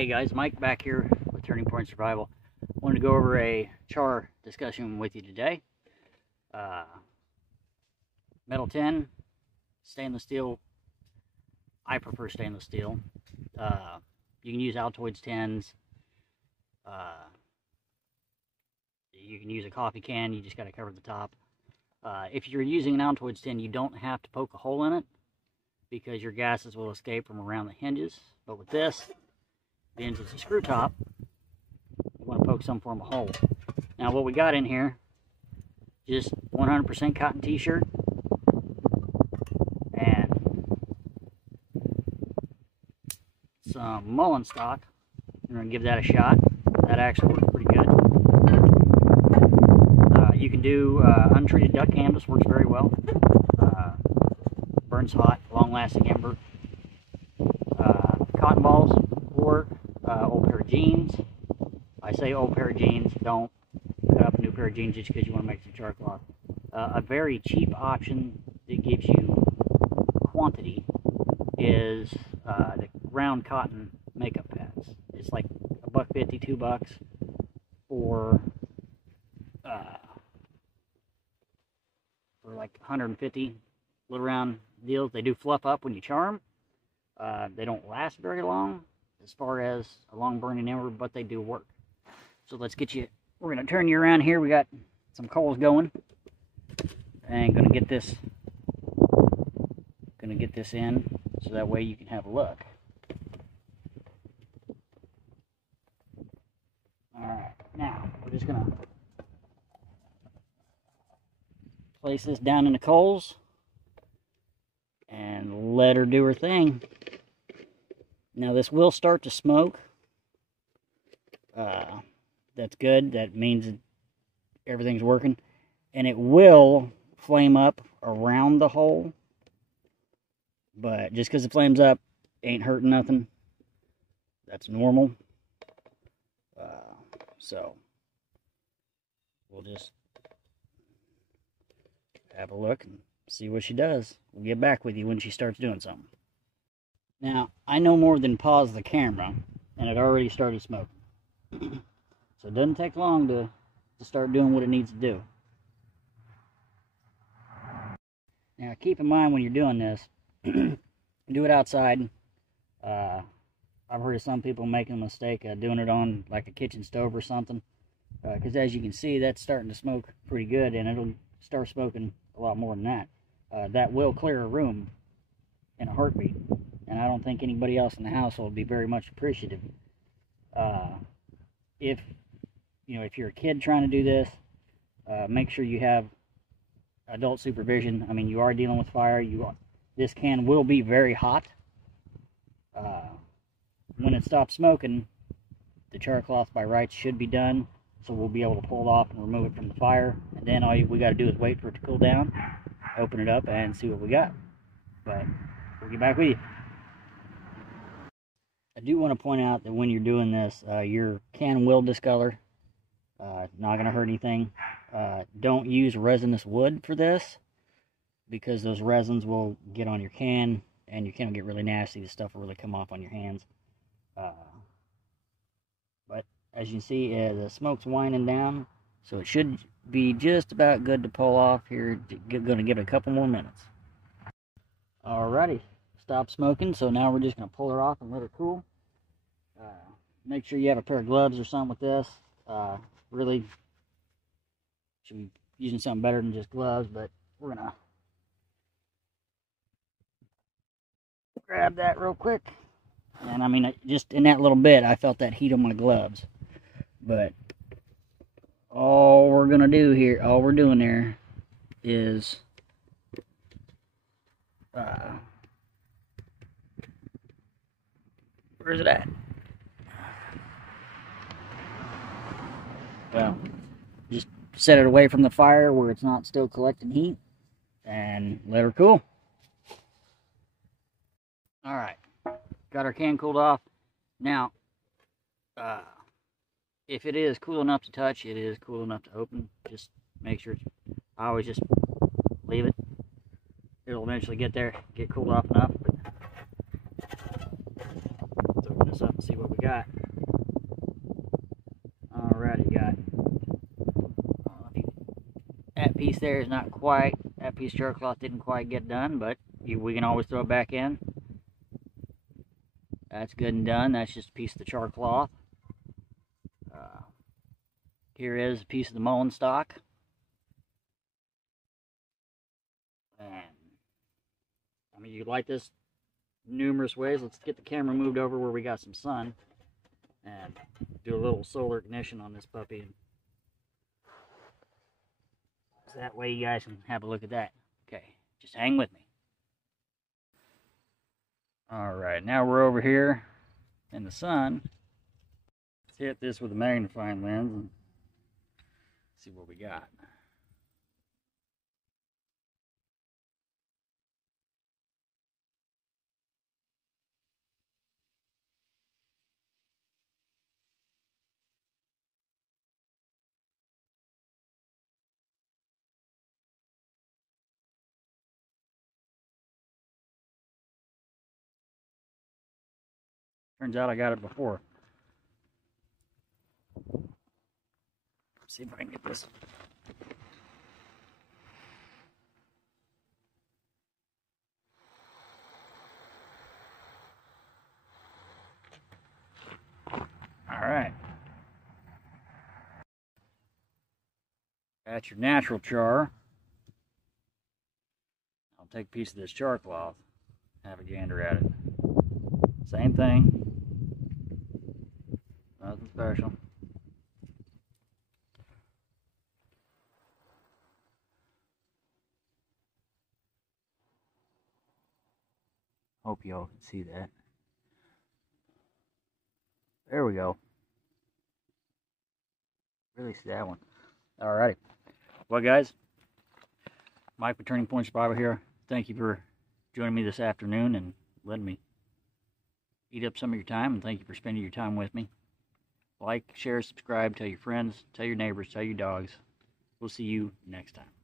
Hey guys, Mike back here with Turning Point Survival. Wanted to go over a char discussion with you today. Metal tin, stainless steel. I prefer stainless steel. You can use Altoids tins. You can use a coffee can, you just got to cover the top. If you're using an Altoids tin, you don't have to poke a hole in it because your gases will escape from around the hinges. But with this, being it's a screw top, you want to poke some form of hole. Now what we got in here, just 100% cotton t-shirt and some mullein stock. We're going to give that a shot. That actually works pretty good. You can do untreated duck canvas, works very well. Burns hot, long-lasting ember. Cotton balls work. Old pair of jeans. I say old pair of jeans, don't cut up a new pair of jeans just because you want to make some char cloth. A very cheap option that gives you quantity is the round cotton makeup pads. It's like $1.50, $2 for like 150 little round deals. They do fluff up when you char them. They don't last very long as far as a long burning ember, but they do work. So let's get you, we're going to turn you around here. We got some coals going and going to get this in so that way you can have a look. Alright, now we're just going to place this down in the coals and let her do her thing. Now this will start to smoke. That's good. That means that everything's working. And it will flame up around the hole. But just because it flames up ain't hurting nothing. That's normal. So we'll just have a look and see what she does. We'll get back with you when she starts doing something. Now, I no more than paused the camera, and it already started smoking. So it doesn't take long to start doing what it needs to do. Now, keep in mind when you're doing this, do it outside. I've heard of some people making a mistake of doing it on like a kitchen stove or something. Because as you can see, that's starting to smoke pretty good, and it'll start smoking a lot more than that. That will clear a room in a heartbeat. And I don't think anybody else in the household would be very much appreciative. If you're a kid trying to do this, make sure you have adult supervision. I mean, you are dealing with fire. This can will be very hot. When it stops smoking, the char cloth by rights should be done. So we'll be able to pull it off and remove it from the fire. And then all we got to do is wait for it to cool down, open it up, and see what we got. But we'll get back with you. I do want to point out that when you're doing this, your can will discolor. Not going to hurt anything. Don't use resinous wood for this because those resins will get on your can and your can will get really nasty. The stuff will really come off on your hands. But as you can see, the smoke's winding down, so it should be just about good to pull off here. Going to give it a couple more minutes. Alrighty. Stop smoking, so now we're just going to pull her off and let her cool. Make sure you have a pair of gloves or something with this. Really should be using something better than just gloves, but we're going to grab that real quick. And I mean, just in that little bit, I felt that heat on my gloves. But all we're going to do here, all we're doing there is where's it at? Well, just set it away from the fire where it's not still collecting heat and let her cool. Alright, got our can cooled off. Now, if it is cool enough to touch, it is cool enough to open. Just make sure, I always just leave it. It'll eventually get there, get cooled off enough. But this up and see what we got. Alrighty, got that piece there is not quite, that piece of char cloth didn't quite get done, but we can always throw it back in. That's good and done. That's just a piece of the char cloth. Here is a piece of the mullein stalk. And I mean, you could light this numerous ways. Let's get the camera moved over where we got some sun and do a little solar ignition on this puppy. So that way you guys can have a look at that. Okay, just hang with me. Alright, now we're over here in the sun. Let's hit this with a magnifying lens and see what we got. Turns out I got it before. Let's see if I can get this. Alright. That's your natural char. I'll take a piece of this char cloth, have a gander at it. Same thing. Nothing special. Hope y'all can see that. There we go. Really see that one. Alrighty. Well, guys, Mike with Turning Point Survival here. Thank you for joining me this afternoon and letting me eat up some of your time, and thank you for spending your time with me. Like, share, subscribe, tell your friends, tell your neighbors, tell your dogs. We'll see you next time.